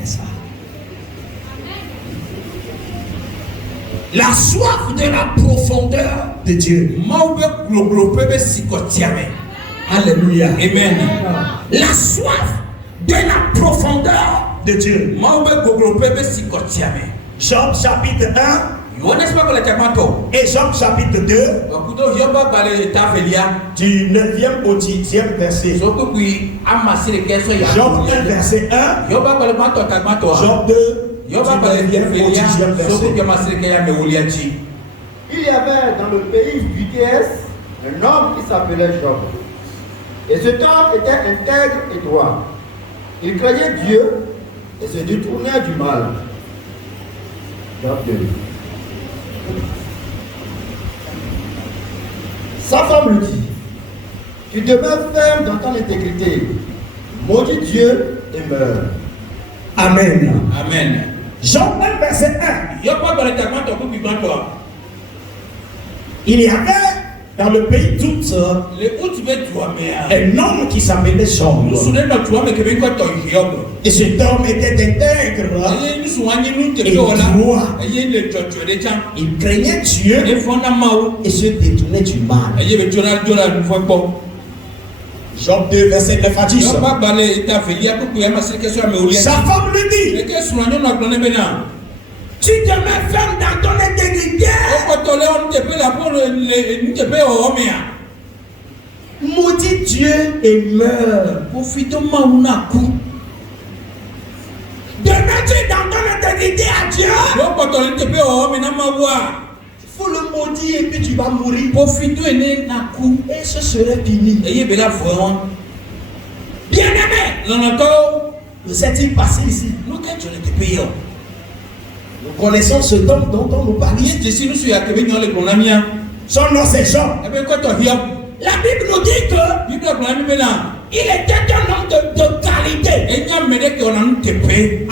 C'est ça. La soif de la profondeur de Dieu. Alléluia. Amen. La soif de la profondeur de Dieu. Job chapitre 1 et Job chapitre 2 du 9e au 10e verset. Job 1 verset 1, Job 2 du 9e au 10e verset. Il y avait dans le pays d'Ukiès un homme qui s'appelait Job. Et cet homme était intègre et droit. Il craignait Dieu et se détournait du mal. Job 2. Sa femme lui dit: tu demeures ferme dans ton intégrité. Maudis Dieu et meurs. Amen. Amen. Job 1 verset 1. Il y avait dans le pays d'Out un homme qui s'appelait Job. Et cet homme était intègre et droit. Il craignait Dieu et se détournait du mal. Job 2 verset 9 à 10. Sa femme lui dit: tu demeures ferme dans ton intégrité. Maudis Dieu et meurs. Demeures-tu dans ton intégrité à Dieu? Il faut le maudire et puis tu vas mourir. Et ce serait fini. Bien-aimé, nous s'est-il passé ici? Nous connaissons ce homme dont on nous parle. Son nom c'est Job. La Bible nous dit que il était un homme de qualité.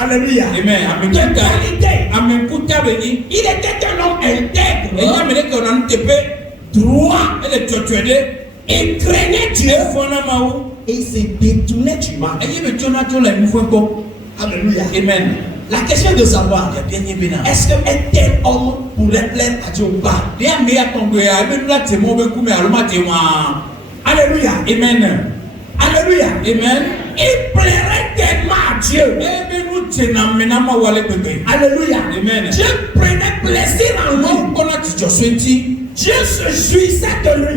Alléluia. De qualité. Il était un homme intègre, droit, et craignait Dieu, et il se détournait du mal. Alléluia. Amen. La question est de savoir, est-ce qu'un tel homme pourrait plaire à Dieu ou pas? Alléluia. Amen. Alléluia. Amen. Il plairait tellement à Dieu. Alléluia. Amen. Dieu prenait plaisir en lui. Dieu se jouissait de lui.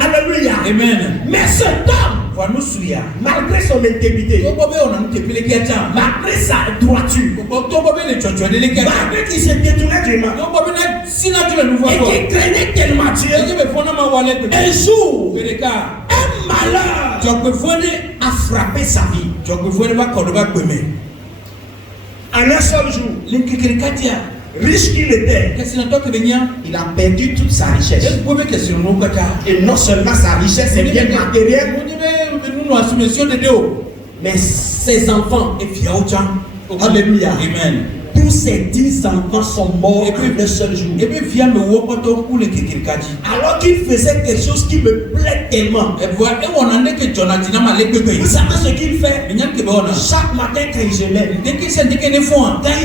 Alléluia. Amen. Mais cet homme, malgré son intégrité, malgré sa droiture, malgré qu'il se détournait du mal, et qu'il craignait tellement Dieu, un jour, un malheur a frappé sa vie. En un seul jour, riche qu'il était, il a perdu toute sa richesse. Et non seulement sa richesse est bien matérielle, mais ses enfants. Alléluia. Amen. Tous ses 10 enfants sont morts en un seul jour. Alors qu'il faisait quelque chose qui me plaît tellement. Vous savez ce qu'il fait? Chaque matin quand il se lève, quand il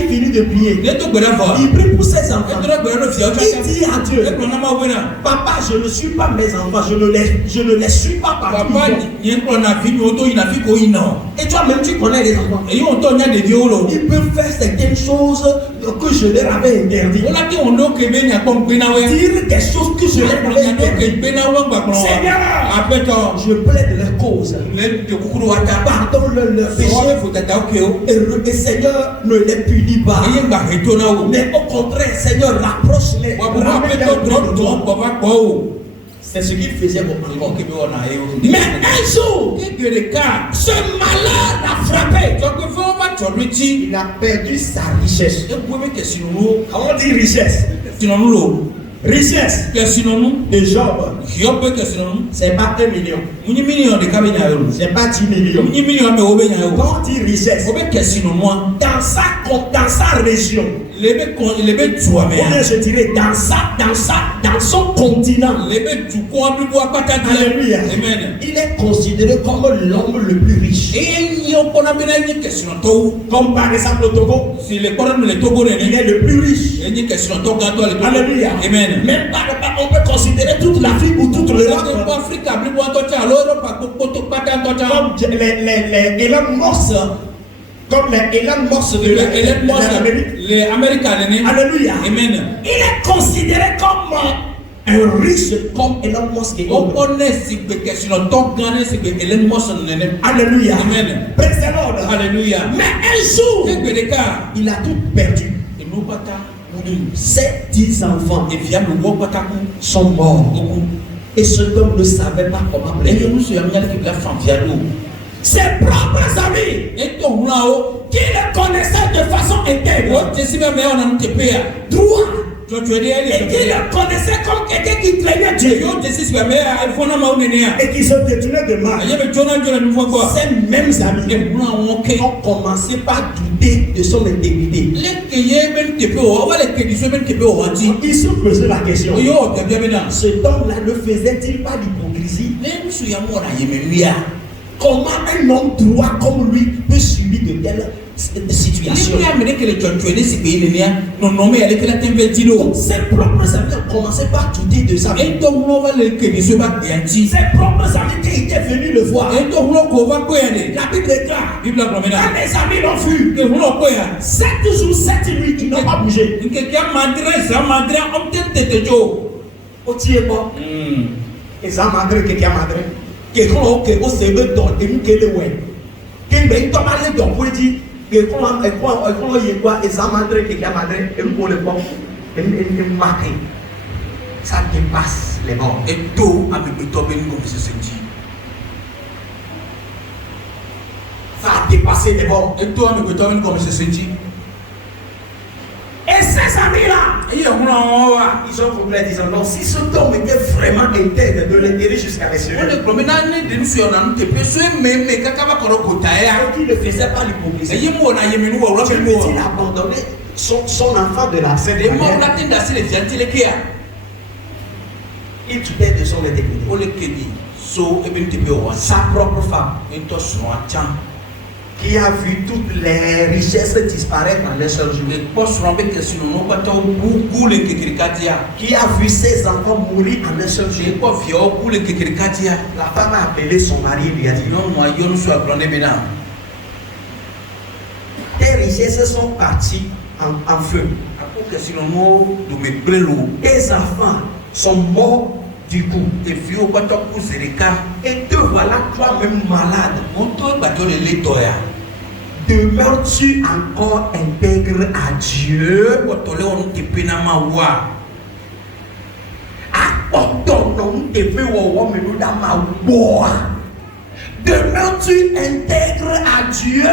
finit de prier, il prie pour ses enfants. Il dit à Dieu: papa, je ne suis pas mes enfants, je ne les suis pas partout. Et toi-même tu connais les enfants. Ils peuvent faire certaines choses que je leur avais interdit. Dire des choses que je leur avais interdit. Seigneur, je plaide leur cause. Pardonne leur péché. Et Seigneur, ne les punis pas. Mais au contraire, Seigneur, rapproche-les. C'est ce qu'il faisait encore. Mais un jour, ce malheur l'a frappé. Il a perdu sa richesse. Comment dire richesse? Richesse de Job, c'est pas 1 million, c'est pas 10 millions. Quand on dit richesse, dans sa région, je dirais dans son continent. Alléluia. Amen. Il est considéré comme l'homme le plus riche. Comme par exemple le Togo. Il est le plus riche. Alléluia. Amen. Même pas, on peut considérer toute l'Afrique ou toute l'Europe comme les Elon Musk. Comme les Elon Musk de l'Amérique. Les Américains. Alléluia. Amen. Il est considéré comme un riche comme Elon Musk. Alléluia. Amen. Praise the Lord. Alléluia. Mais un jour, il a tout perdu. Ses 10 enfants sont morts. Et cet homme ne savait pas comment plaider. Ses propres amis qui le connaissaient de façon intègre, droit, et qui le connaissaient comme quelqu'un qui craignait Dieu et qui se détournait de mal. Ces mêmes amis ont commencé par douter de son intégrité. Ils se posaient la question: cet homme-là ne faisait-il pas d'hypocrisie? Comment un homme droit comme lui peut subir de telles situations? Ses propres amis ont commencé par douter de ça. Ses propres amis qui étaient venus le voir. La Bible déclare: quand les amis l'ont vu, 7 jours, 7 nuits, ils n'ont pas bougé. Que on se veut dans et nous que le ouais que ben toi mal dans pour dire que comment y quoi et ça madre que a madre et pour le bon et marqué ça dépasse les bords et tout avec toi ben comme se sentir ça a dépassé les bords et toi avec toi ben comme se sentir. Et ces amis-là, ils ont compris, disant non, si ce homme était vraiment intègre de l'intérêt jusqu'à les cieux, et qu'il ne faisait pas l'hypocrisie, il a abandonné son enfant de la scène. Il doutait de son intégrité. Sa propre femme, qui a vu toutes les richesses disparaître en un seul jour, qui a vu ses enfants mourir en un seul jour, la femme a appelé son mari et lui a dit: tes richesses sont parties en feu, tes enfants sont morts du coup, et te voilà toi-même malade. Demeures-tu encore intègre à Dieu? Demeures-tu intègre à Dieu?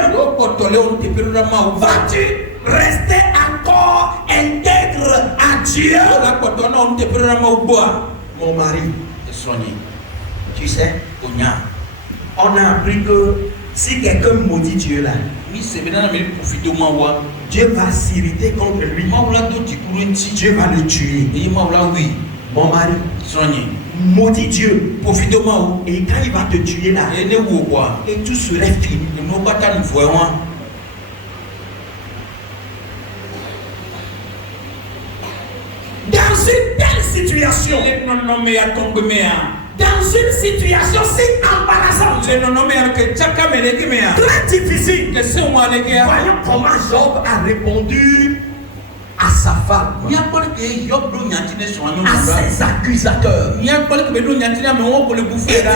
Vas-tu rester encore intègre à Dieu? Mon mari, tu sais, on a appris que si quelqu'un maudit Dieu là, Dieu va s'irriter contre lui. Dieu va le tuer. Mon mari, maudit Dieu, et quand il va te tuer là, et tout serait fini. Dans une telle situation, si embarrassante, très difficile, voyons comment Job a répondu à sa femme, à ses accusateurs. Il dit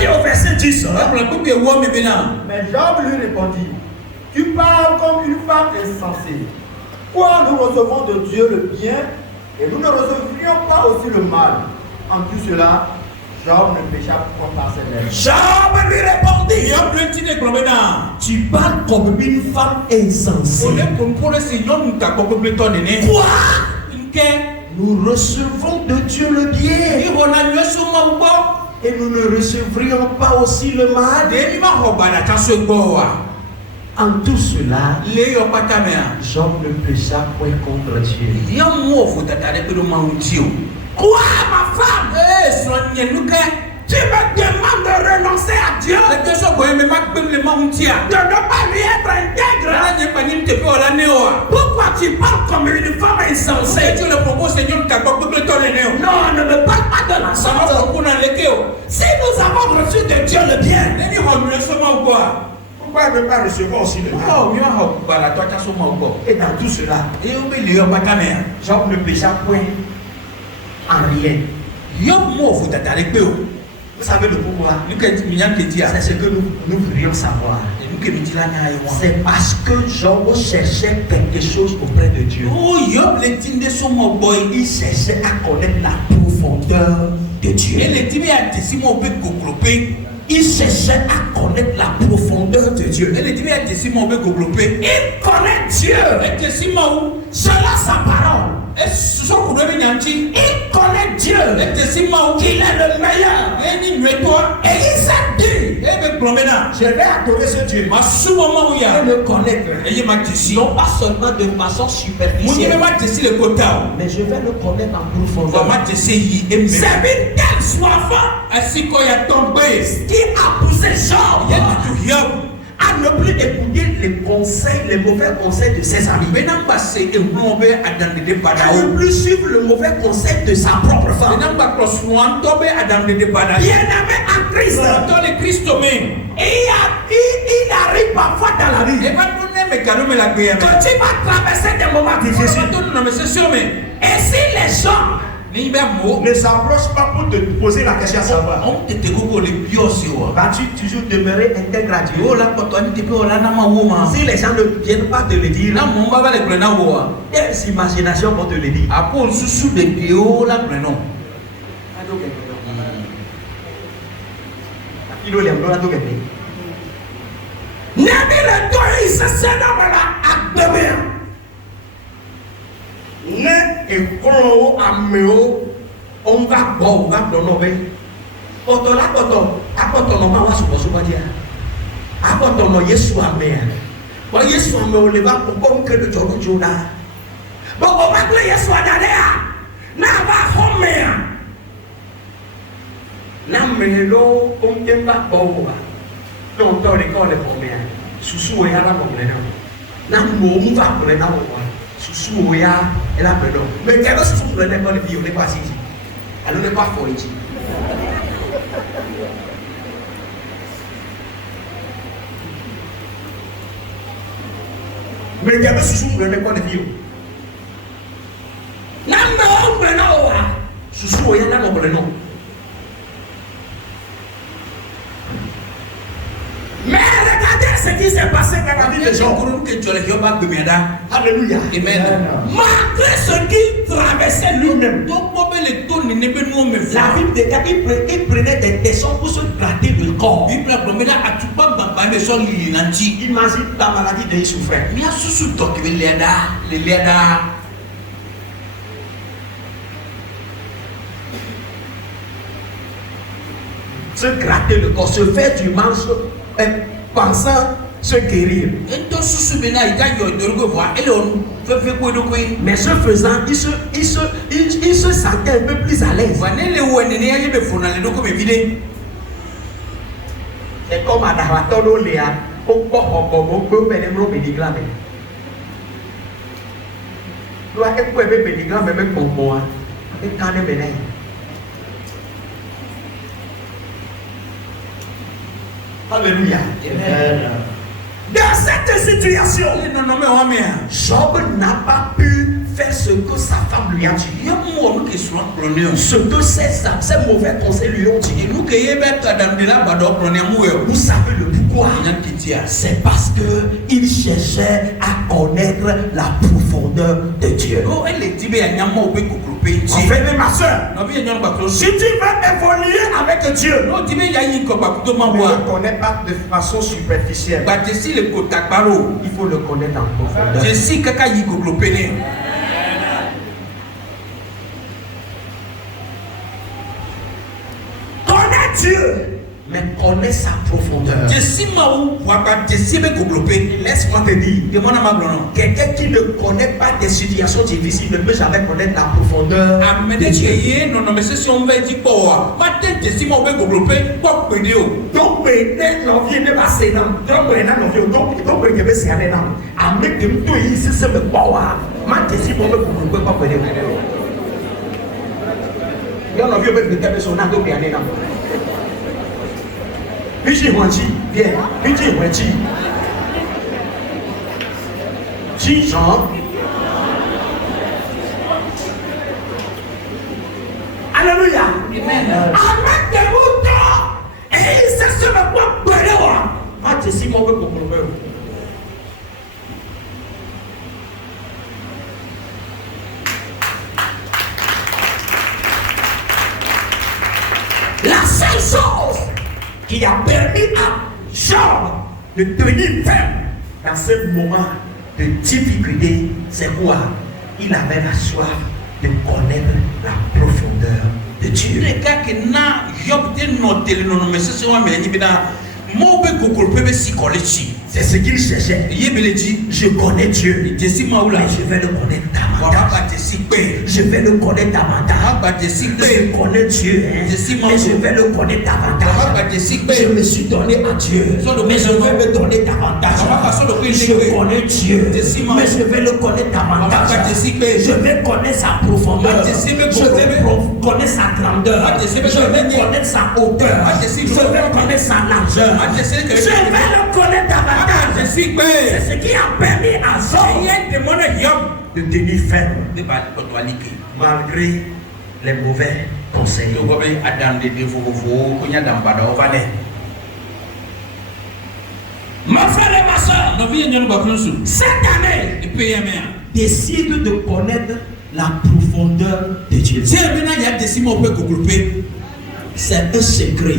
au verset 10, mais Job lui répondit: tu parles comme une femme insensée. Quoi, nous recevons de Dieu le bien et nous ne recevrions pas aussi le mal? En tout cela, Job ne pécha point par ses lèvres. Job lui répondit: tu parles comme une femme insensée. Quoi? Nous recevons de Dieu le bien et nous ne recevrions pas aussi le mal. En tout cela, Job ne pécha point contre Dieu. Quoi, ma femme? Tu me demandes de renoncer à Dieu, de ne pas lui être intègre. Pourquoi tu parles comme une femme insensée? Non, ne me parle pas de la sorte. Si nous avons reçu de Dieu le bien, pourquoi ne pas recevoir aussi le mal? Et dans tout cela, Job ne pécha point en rien. Vous savez le pourquoi? C'est ce que nous voudrions savoir. C'est parce que Job cherchait quelque chose auprès de Dieu. Il cherchait à connaître la profondeur de Dieu. Il cherchait à connaître la profondeur de Dieu. Il connaît Dieu. Cela sa parole. Il connaît Dieu. Il est le meilleur. Et il s'est dit, je vais adorer ce Dieu et le connaître. Non pas seulement de façon superficielle, mais je vais le connaître en profondeur. C'est une telle soif qui a poussé Job à ne plus écouter les conseils, les mauvais conseils de ses amis. À ne plus suivre le mauvais conseil de sa propre femme. Bien-aimé en Christ, il arrive parfois dans la vie que tu vas traverser des moments difficiles. Et si les gens ne s'approche pas pour te poser la question à savoir, vas-tu toujours demeurer intègre à Dieu? Si les gens ne viennent pas te le dire, quelles imaginations vont te le dire? Ne ekolo ameo on va donner koto la koto akoto no ma wasu bosu dia akoto no Yesu amea ba Yesu ameo le ba ko ke do joda ba o ma le Yesu adadea na ba homea na melo on temba boba no to le ko le homea susu e ala mo le na mo mu va le na mo susu ya ela perdão. Mais quero susu le ne ko le bio le pas ici. Alors ne pas fort ici. Mais quero susu le ne ko le bio. Namba o perdão wa. Susu ya na mo le no. Ce qui s'est passé dans la vie de Job. Alléluia. Amen. Malgré ce qu'il traversait lui-même, la Bible déclare qu'il prenait des tessons pour se gratter le corps. Imagine la maladie dont il souffrait. Se gratter le corps, se faire du mal, pensant se guérir. Mais ce faisant, il se sentait un peu plus à l'aise. C'est comme à Daratolo Léa, au Alléluia. Amen. Dans cette situation, Job n'a pas pu faire ce que sa femme lui a dit. Ce que ses mauvais conseils lui ont dit. Vous savez le pourquoi? C'est parce qu'il cherchait à connaître la profondeur de Dieu. Enfin, ma soeur, si tu veux évoluer avec Dieu, ne le connais pas de façon superficielle. Il faut le connaître en profondeur. Connais Dieu mais connaît sa profondeur. Laisse-moi te dire, quelqu'un qui ne connaît pas des situations difficiles ne peut jamais connaître la profondeur de Dieu. Alléluia. Amen. La seule chose qui a permis à Job de tenir ferme dans ce moment de difficulté, c'est quoi? Il avait la soif de connaître la profondeur de Dieu. C'est ce qu'il cherchait. Je connais Dieu, mais je vais le connaître davantage. Je vais le connaître davantage. Je connais Dieu, mais je vais le connaître davantage. Je me suis donné à Dieu, mais je vais me donner davantage. Je connais Dieu, mais je vais le connaître davantage. Je vais connaître sa profondeur. Je vais connaître sa grandeur. Je vais connaître sa hauteur. Je vais connaître sa largeur. Je vais le connaître davantage. C'est ce qui a permis à Job de tenir ferme malgré les mauvais conseils. Mon frère et ma soeur, cette année, décide de connaître la profondeur de Dieu. C'est un secret.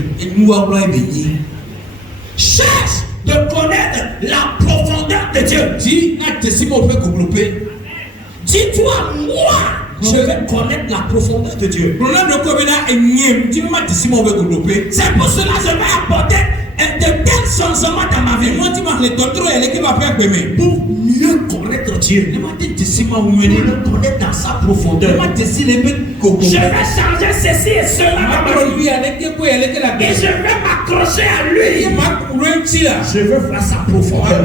Cherche de connaître la profondeur de Dieu. Dis-toi, moi, je vais connaître la profondeur de Dieu. C'est pour cela que je vais apporter de tels changements dans ma vie. Pour mieux connaître Dieu. Pour le connaître dans sa profondeur. Je vais changer ceci et cela dans ma vie. Et je vais m'accrocher à lui. Je veux voir sa profondeur.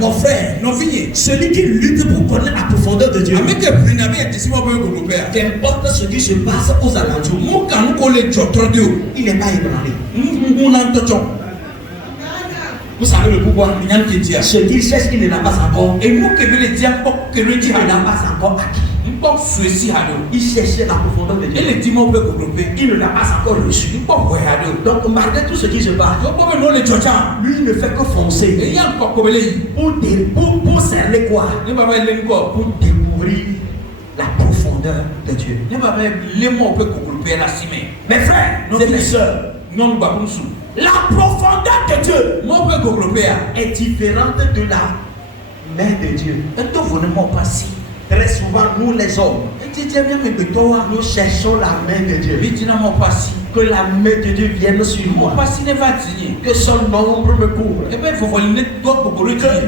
Mon frère, celui qui lutte pour connaître la profondeur de Dieu, qu'importe ce qui se passe aux alentours, il n'est pas ébranlé. Vous savez le pouvoir. Ce qu'il cherche, il ne l'a pas encore. Et nous qui veut dire que le Dieu n'a pas encore acquis. Il cherchait la profondeur de Dieu. Il ne l'a pas encore reçu. Donc malgré tout ce qui se passe, lui il ne fait que foncer. Pour cerner quoi? Pour découvrir la profondeur de Dieu. Mes frères, mes soeurs, la profondeur de Dieu est différente de la main de Dieu. Très souvent, nous les hommes, nous cherchons la main de Dieu. Que la main de Dieu vienne sur moi. Que son ombre me couvre. Que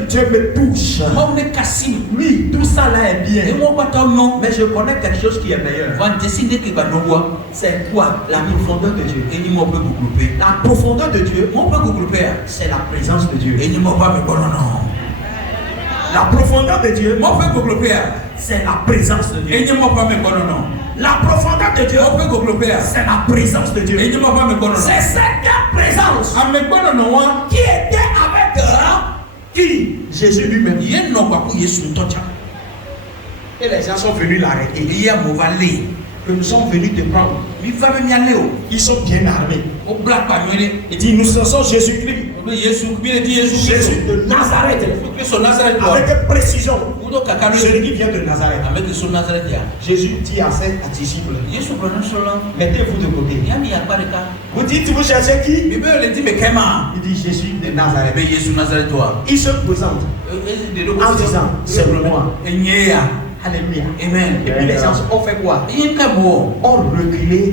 Dieu me touche. Oui, tout ça là est bien. Mais je connais quelque chose qui est meilleur. C'est quoi? La profondeur de Dieu. La profondeur de Dieu, c'est la présence de Dieu. La profondeur de Dieu, c'est la présence de Dieu. La profondeur de Dieu, c'est la présence de Dieu. C'est cette présence qui était avec qui? Jésus lui-même. Et les gens sont venus l'arrêter. Que nous sommes venus te prendre. Ils sont bien armés. Il dit nous sommes Jésus-Christ. Jésus de Nazareth. Avec précision. Celui qui vient de Nazareth. Jésus dit à ses disciples, mettez-vous de côté. Vous dites vous cherchez qui? Il dit Jésus de Nazareth. Il se présente en disant c'est moi. Alléluia. Amen. Et puis les gens ont fait quoi? Il y a un cas mort. Ont reculé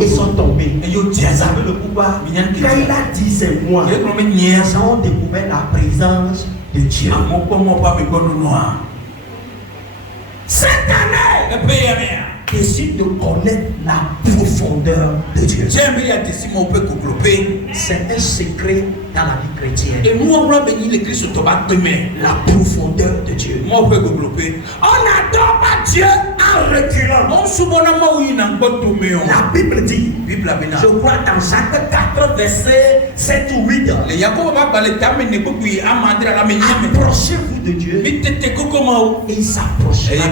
et sont tombés. Et yo Vous savez le pourquoi? Quand il a dit c'est moi, les gens ont découvert la présence de Dieu. Cette année, décide de connaître la profondeur de Dieu. C'est un secret dans la vie chrétienne. Et nous, on va venir l'église sur demain. La profondeur de Dieu. Moi, on peut développer. On n'adore pas Dieu en reculant. La Bible dit, je crois dans Jacques 4, verset 7 ou 8. Approchez-vous de Dieu. Et il s'approchera.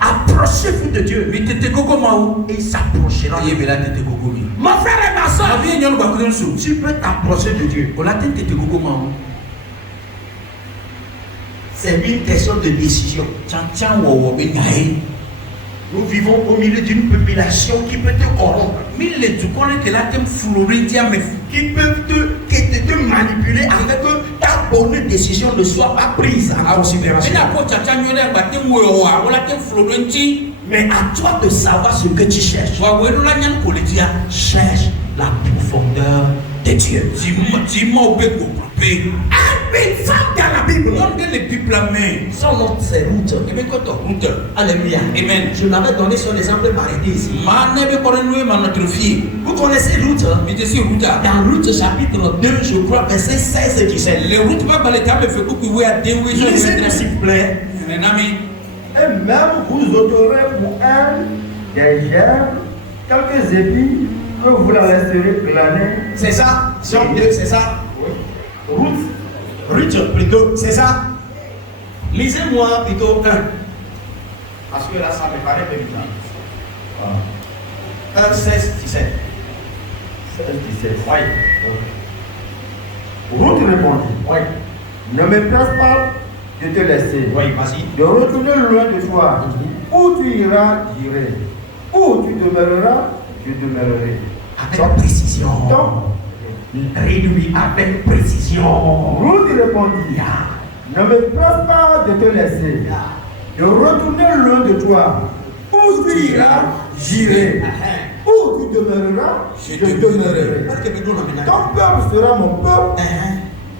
Approchez-vous de Dieu. Et il s'approchera. Mon frère et ma soeur, tu peux t'approcher de Dieu. C'est une question de décision. Nous vivons au milieu d'une population qui peut te corrompre, qui peut te manipuler afin que ta bonne décision ne soit pas prise en considération. Mais à toi de savoir ce que tu cherches. Cherche la profondeur de Dieu. Une femme dans la Bible. Son nom c'est Ruth. Alléluia. Amen. Je l'avais donné son exemple m'arrêter ici. Vous connaissez Ruth? Dans Ruth chapitre 2, je crois, verset 16 et 17. Lisez s'il vous plaît. Et même vous ôterez pour elle des gerbes, quelques épis que vous la laisserez planer. C'est ça? Jean 2, c'est ça? Oui. Ruth plutôt, c'est ça? Lisez-moi plutôt 1. Parce que là, ça me paraît peu bizarre. Voilà. 1, 16, 17. 16, 17. Oui. Ruth répondit. Oui. Ne me presse pas de te laisser. Oui, vas-y. De retourner loin de toi. Où tu iras, j'irai. Où tu demeureras, je demeurerai. Avec précision. Donc, réduit avec précision. Ruth répondit. Ne me presse pas de te laisser. De retourner loin de toi. Où tu iras, j'irai. Où tu demeureras, je demeurerai. Ton peuple sera mon peuple.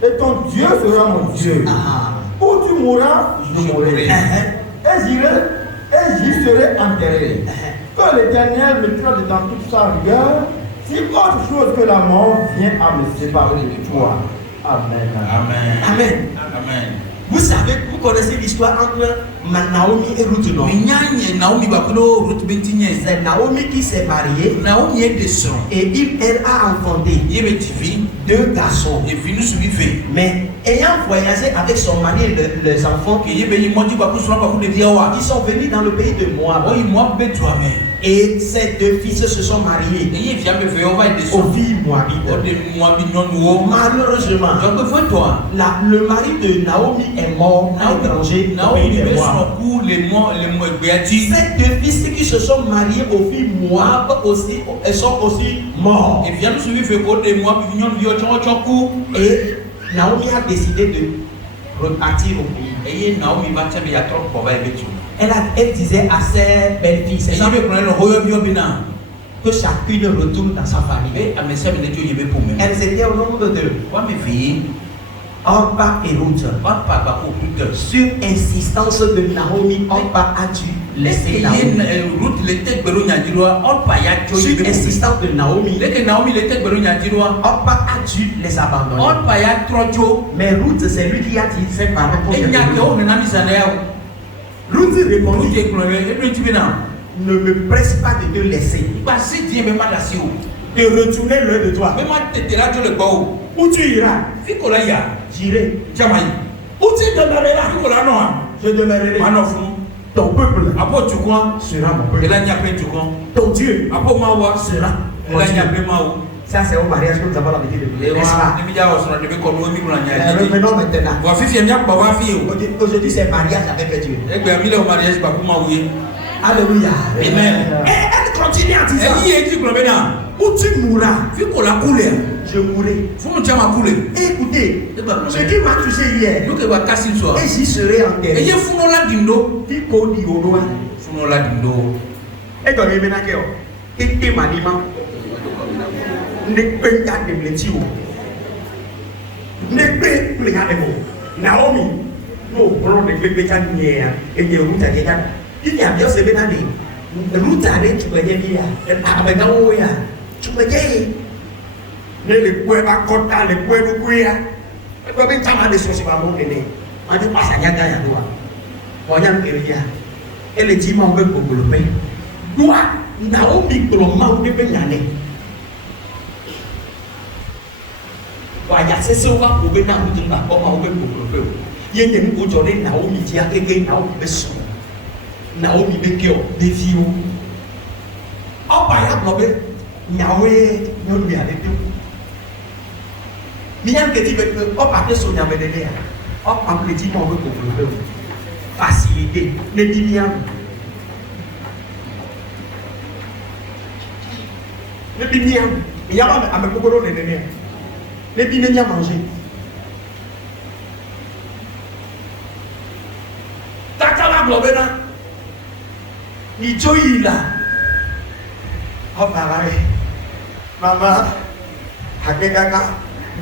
Et ton Dieu sera mon Dieu. Où tu mourras, je mourrai. Et j'y serai enterré. Que l'Éternel me traite dans toute sa rigueur, si autre chose que la mort vient à me séparer de toi. Amen. Amen. Amen. Amen. Vous savez, vous connaissez l'histoire entre Naomi et Ruth, non? C'est Naomi qui s'est mariée et elle a enfanté 2 garçons. Mais ayant voyagé avec son mari et les enfants, ils sont venus dans le pays de Moab. Et ces 2 fils se sont mariés aux filles moabites. Malheureusement, le mari de Naomi est mort à l'étranger. Ces 2 fils qui se sont mariés aux filles Moab aussi, elles sont aussi morts. Et Naomi a décidé de repartir au pays. Elle disait à ses belles-filles que chacune retourne dans sa famille. Elles étaient au nombre de 2. Orpa et Ruth. Sur insistance de Naomi, Orpa a dû laisser Naomi. Sur insistance de Naomi, Orpa a dû les abandonner. Mais Ruth, c'est lui qui a dit ses parents. Ruth répondit, ne me presse pas de te laisser, de retourner loin de toi. Où tu iras, j'irai. Où tu demeureras, je demeurerai. Ton peuple sera mon peuple. Ton Dieu sera mon Dieu. Ça, c'est au mariage que nous avons l'habitude de vivre. Revenons maintenant. Aujourd'hui, c'est mariage avec Dieu. Alléluia. Amen. Et elle continue en disant, où tu mourras, vu qu'on l'a coulé, je mourrai. faut que tu m'a coulé. Écoutez, Eh ben, ce qui m'a touché hier, nous que va casser le soir. et j'y serai Et enterré. il faut nous la dindo, Qui code au noir. faut nous la dindo. Et dans les ménages, et t'es manima. Ne peux pas te blesser. Ne peux pas te blesser. Naomi, no, bro, ne peux pas te blesser. Et tu routes à quelqu'un. Il y a bien ce bénani. Route à aller, tu peux y aller. Avec un ouïa, tu peux y aller. Ne le pouvez pas compter, le pouvez nous courir. Ne peux pas t'amener des choses à mon donné. On dit pas ça, y a gagné à toi. Voyons que il y a. Et les dimanches, on veut pour le pain. Doit, Naomi, pour le mal, on ne peut pas y aller. Waya sese wa ko be na mutu na ko ma o be ko ye nye ko jore Naomi ti akeke Naomi be so Naomi be ke o de fi o ba ya no be nyawe no bi ale te mi yan ke ti be o ba te so nya be de ya o pa pe ti mo be ko facilité ne di bien ne di bien il y a pas ame kokoro ne ne les binaires à manger. Takala globena. Ni joyila. Oh pareil. Maman, hakekaka,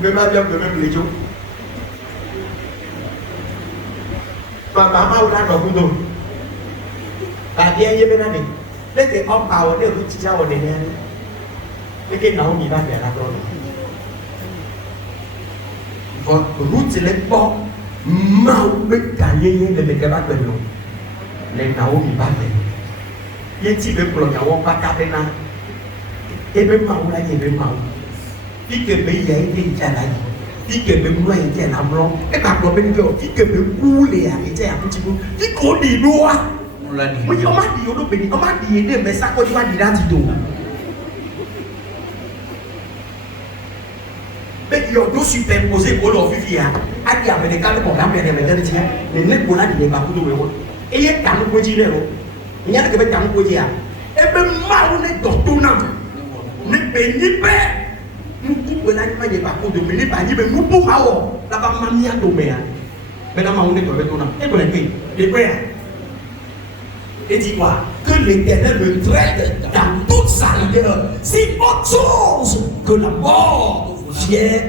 bema bien bema blejo. Maman ou la dokudo. La bien yebena ni. Leke on power de rutiya o de ne. Leke Naomi va faire la gloire. Route les ports, Maoube gagné les mécaniques de l'eau. Les Naomi battent. Les types de plomb, on va taper là. Et même Maoula, et même Maou. Puis que pays a été jalai. Puis que même moi était en blanc. Et ma problème, puis que même coulé a été un petit peu. Puis qu'on dit noir. On l'a dit. Oui, on m'a dit, on m'a dit, mais ça, quand tu vas dire là, tu dois. Mais il y a deux superposés pour leur vie. Il y a des cas de mon gamin, les mecs pour la vie, pas pour nous. Et il y a un peu de dinero. Il y a un peu de temps pour dire. Et même mal, on est dans tout le monde. Ne payez pas. Nous coupons l'animal des parcours de mener par mais nous pouvons avoir la mamie à tomber. Mais là, on est dans le tournant. Et pour les pays, les frères. Et dis quoi? Que l'Éternel me traite dans toute sa rigueur. C'est autre chose que la mort. Viens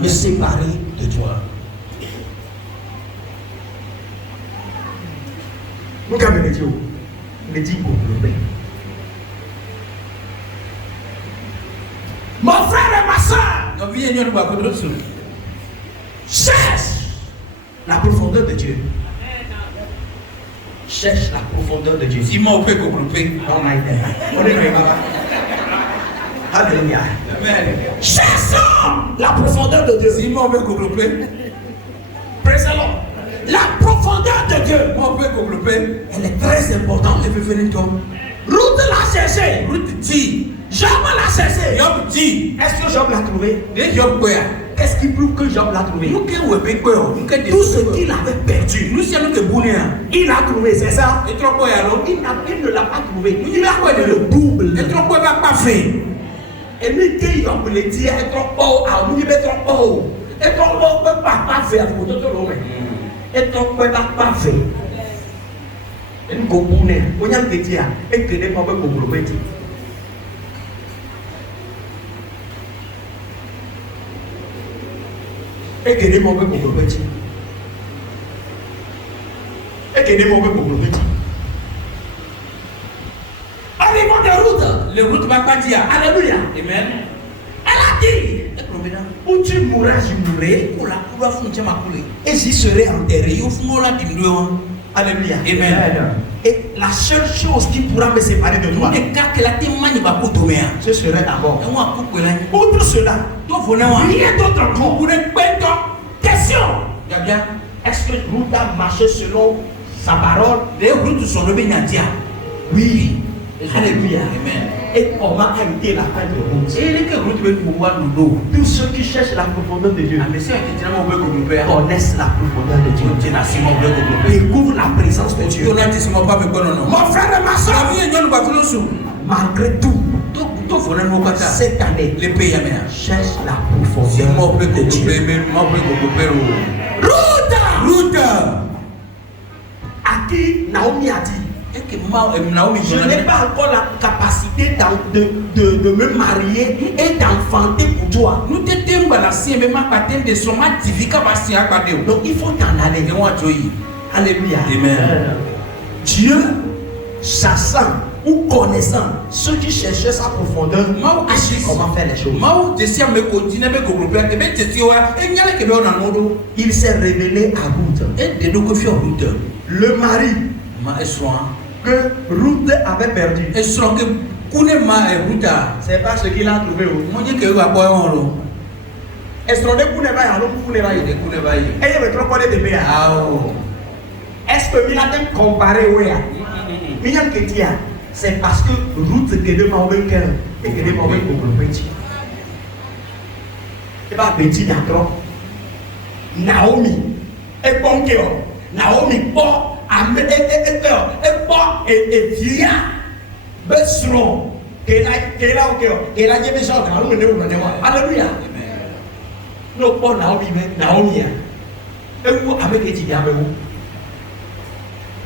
me séparer de toi. Nous avons dit, nous dit mon frère et ma soeur, cherche la profondeur de Dieu. Cherche la profondeur de Dieu. Si moi, fait grouper. Oh my God. On est prêt, papa. Alléluia. Cherchons la profondeur de Dieu. Si moi, fait grouper. Praise the Lord. La profondeur de Dieu. Moi, fait grouper. Elle est très importante. Elle veut venir toi. Ruth l'a cherché. Ruth dit. Job l'a cherché. Job dit. Est-ce que Job l'a trouvé? Et Job quoi? Qu'est-ce qui prouve que Job l'a trouvé? Nous qui avons fait quoi? Tout ce qu'il avait perdu. Nous sommes que boulés. Il l'a trouvé, c'est ça? Et trop quoi alors? Il ne l'a pas trouvé. Il a quoi de le double? Et trop quoi va pas faire? Et lui qui Job le dit, est trop haut. Ah, vous dites trop haut. Et trop haut peut pas faire. Vous dites trop haut. Et trop haut peut pas faire. Et nous comprenons. On y a que dire. Et que les gens peuvent comprendre. Et que les gens peuvent comprendre. Et que les gens peuvent comprendre. Arrivons de route. Les routes va pas dire. Alléluia. Amen. Elle a dit. Où tu mourras, je mourrai. Et j'y serai enterré. Alléluia. Amen. Et la seule chose qui pourra me séparer de toi, ce serait d'abord. Outre cela, rien d'autre encore. Question. Est-ce que Ruth a marché selon sa parole? Oui. Alléluia. Amen. Et comment a été la fin de Ruth? Tous ceux qui cherchent la profondeur de Dieu connaissent la profondeur de Dieu. Découvrent la présence de Dieu. Mon Mon frère et ma soeur, malgré tout, Cette année, cherche la profondeur de Dieu. À qui Naomi a dit, je n'ai pas encore la capacité de me marier et d'enfanter pour toi. Donc il faut t'en aller. Alléluia. Amen. Dieu, sachant ou connaissant ceux qui cherchaient sa profondeur, a su comment faire les choses. Il s'est révélé à Ruth. Le mari que Ruth avait perdu. C'est pas ce qu'il a trouvé. Est-ce que Milatem comparé Milan Ketia, c'est parce que Ruth qui est devant le cœur et qui est devant le petit. C'est pas petit d'accord. Naomi est bon cœur. Naomi pas et vient Besron qu'elle a au cœur. Elle a dit mais ça alléluia. Non pas Naomi mais Naomi. Et vous avec les tigres avec vous.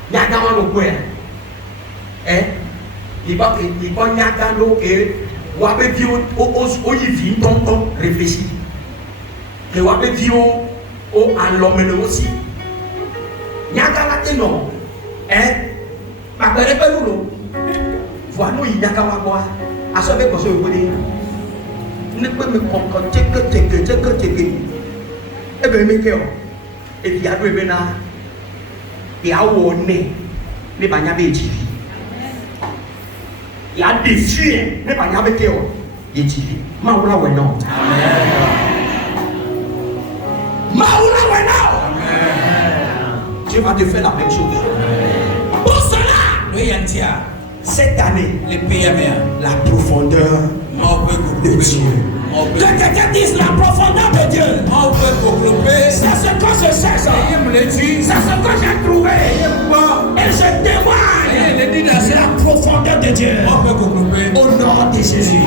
Nyagama no kwe il va nyagano que wabe vio o yivi tonton réfléchi que wabe vio o alomene aussi nyagala teno ba pere pelulo voilà il nyagama quoi a sauver ko so yobodi ne peut me comprendre que e be me keo e dia do be na il y a né les banyabeji il y a des filles les banyabeji maula weno maula weno Dieu va te faire la même chose pour cela cette année la profondeur de Dieu. Que quelqu'un dise la profondeur de Dieu. C'est ce que je cherche. C'est ce que j'ai trouvé. Et je témoigne la profondeur de Dieu. Au nom de Jésus.